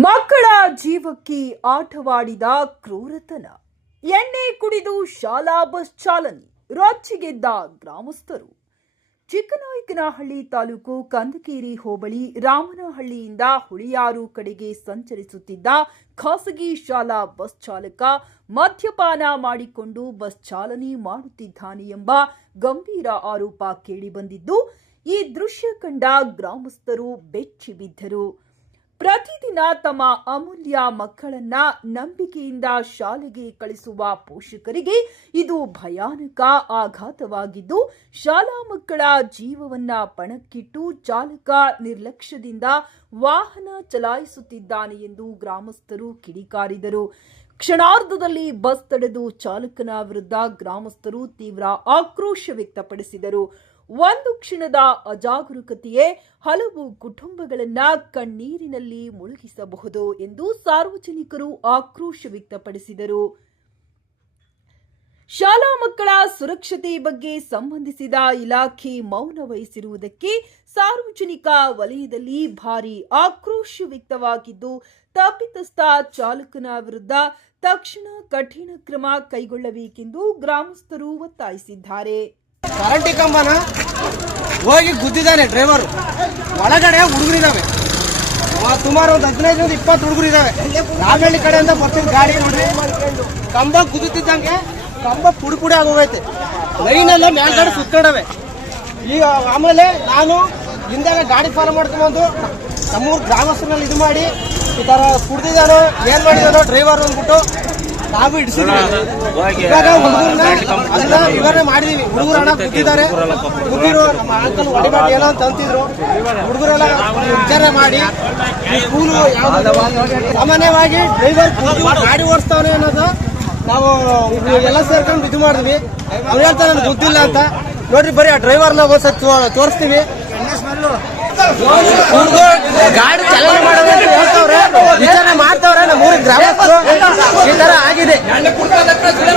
ಮಕ್ಕಳ ಜೀವಕ್ಕೆ ಆಟವಾಡಿದ ಕ್ರೂರತನ. ಎಣ್ಣೆ ಕುಡಿದು ಶಾಲಾ ಬಸ್ ಚಾಲನೆ ರಾಚಿಗೆದ್ದ ಗ್ರಾಮಸ್ಥರು. ಚಿಕ್ಕನಾಯಕನಹಳ್ಳಿ ತಾಲೂಕು ಕಂದಕೇರಿ ಹೋಬಳಿ ರಾಮನಹಳ್ಳಿಯಿಂದ ಹುಳಿಯಾರು ಕಡೆಗೆ ಸಂಚರಿಸುತ್ತಿದ್ದ ಖಾಸಗಿ ಶಾಲಾ ಬಸ್ ಚಾಲಕ ಮದ್ಯಪಾನ ಮಾಡಿಕೊಂಡು ಬಸ್ ಚಾಲನೆ ಮಾಡುತ್ತಿದ್ದಾನೆ ಎಂಬ ಗಂಭೀರ ಆರೋಪ ಕೇಳಿಬಂದಿದ್ದು, ಈ ದೃಶ್ಯ ಕಂಡ ಗ್ರಾಮಸ್ಥರು ಬೆಚ್ಚಿ ಬಿದ್ದರು ಪ್ರತಿದಿನ ತಮ್ಮ ಅಮೂಲ್ಯ ಮಕ್ಕಳನ್ನ ನಂಬಿಕೆಯಿಂದ ಶಾಲೆಗೆ ಕಳಿಸುವ ಪೋಷಕರಿಗೆ ಇದು ಭಯಾನಕ ಆಘಾತವಾಗಿದ್ದು, ಶಾಲಾ ಮಕ್ಕಳ ಜೀವವನ್ನ ಪಣಕ್ಕಿಟ್ಟು ಚಾಲಕ ನಿರ್ಲಕ್ಷ್ಯದಿಂದ ವಾಹನ ಚಲಾಯಿಸುತ್ತಿದ್ದಾನೆ ಎಂದು ಗ್ರಾಮಸ್ಥರು ಕಿಡಿಕಾರಿದರು. ಕ್ಷಣಾರ್ಧದಲ್ಲಿ ಬಸ್ ತಡೆದು ಚಾಲಕನ ವಿರುದ್ಧ ಗ್ರಾಮಸ್ಥರು ತೀವ್ರ ಆಕ್ರೋಶ ವ್ಯಕ್ತಪಡಿಸಿದರು. ಒಂದು ಕ್ಷಣದ ಅಜಾಗರೂಕತೆಯೇ ಹಲವು ಕುಟುಂಬಗಳನ್ನ ಕಣ್ಣೀರಿನಲ್ಲಿ ಮುಳುಗಿಸಬಹುದು ಎಂದು ಸಾರ್ವಜನಿಕರು ಆಕ್ರೋಶ ವ್ಯಕ್ತಪಡಿಸಿದರು. ಶಾಲಾ ಮಕ್ಕಳ ಸುರಕ್ಷತೆ ಬಗ್ಗೆ ಸಂಬಂಧಿಸಿದ ಇಲಾಖೆ ಮೌನ ವಹಿಸಿರುವುದಕ್ಕೆ ಸಾರ್ವಜನಿಕ ವಲಯದಲ್ಲಿ ಭಾರಿ ಆಕ್ರೋಶ ವ್ಯಕ್ತವಾಗಿದ್ದು, ತಪ್ಪಿತಸ್ಥ ಚಾಲಕನ ವಿರುದ್ಧ ತಕ್ಷಣ ಕಠಿಣ ಕ್ರಮ ಕೈಗೊಳ್ಳಬೇಕೆಂದು ಗ್ರಾಮಸ್ಥರು ಒತ್ತಾಯಿಸಿದ್ದಾರೆ. ಕರೆಂಟಿ ಕಂಬನ ಹೋಗಿ ಗುದ್ದಿದ್ದಾನೆ ಡ್ರೈವರು. ಒಳಗಡೆ ಹುಡುಗರಿದ್ದಾವೆ ಸುಮಾರು ಒಂದು ಹದಿನೈದರಿಂದ ಇಪ್ಪತ್ತು ಹುಡುಗರು ಇದ್ದಾವೆ ನಾಗಳ್ಳಿ ಕಡೆಯಿಂದ ಬರ್ತಿದ್ದ ಗಾಡಿ ನೋಡಿ ಕಂಬ ಕುದುತ್ತಿದ್ದಂಗೆ ಕಂಬ ಪುಡಿ ಪುಡಿ ಆಗೋಗೈತೆ. ಲೈನೆಲ್ಲ ಮೇಲ್ಗಡೆ ಸುತ್ತಡವೆ ಈಗ ಆಮೇಲೆ ನಾನು ಹಿಂದಾಗ ಗಾಡಿ ಫಾಲೋ ಮಾಡ್ಕೊಂಬಂದು ನಮ್ಮೂರು ಗ್ರಾಮಸ್ಥರಲ್ಲಿ ಇದು ಮಾಡಿ ಈ ಥರ ಕುಡ್ದಿದ್ದಾನೋ, ಏನು ಮಾಡಿದಾನೋ ಡ್ರೈವರ್ ಅಂದ್ಬಿಟ್ಟು ನಾವು ಹಿಡಿಸಿದ್ವಿ ಇವಾಗ ಹುಡುಗರನ್ನ ಅದನ್ನ ವಿವರಣೆ ಮಾಡಿದೀವಿ. ಹುಡುಗರು ಹಣ ಕುಟ್ಟಿದ್ದಾರೆ ಹುಡುಗರು ನಮ್ಮ ಅಂಕಲ್ ಹೊಡಿಬೇಡಿ ಏನೋ ಅಂತ ಅಂತಿದ್ರು. ಹುಡುಗರೆಲ್ಲ ವಿಚಾರ ಮಾಡಿ ಸ್ಕೂಲು ಯಾವ್ದು ಸಾಮಾನ್ಯವಾಗಿ ಡ್ರೈವರ್ ಗಾಡಿ ಓಡಿಸ್ತಾವನೆ ಅನ್ನೋದು ನಾವು ಎಲ್ಲ ಸೇರ್ಕೊಂಡು ಇದು ಮಾಡಿದ್ವಿ. ಅವ್ರು ಹೇಳ್ತಾರೆ ನನ್ಗೆ ಗೊತ್ತಿಲ್ಲ ಅಂತ. ನೋಡ್ರಿ ಬರೀ ಆ ಡ್ರೈವರ್ನ ನ ಹೊಸ ತೋರಿಸ್ತೀವಿ. நல்ல கொடுக்காத சில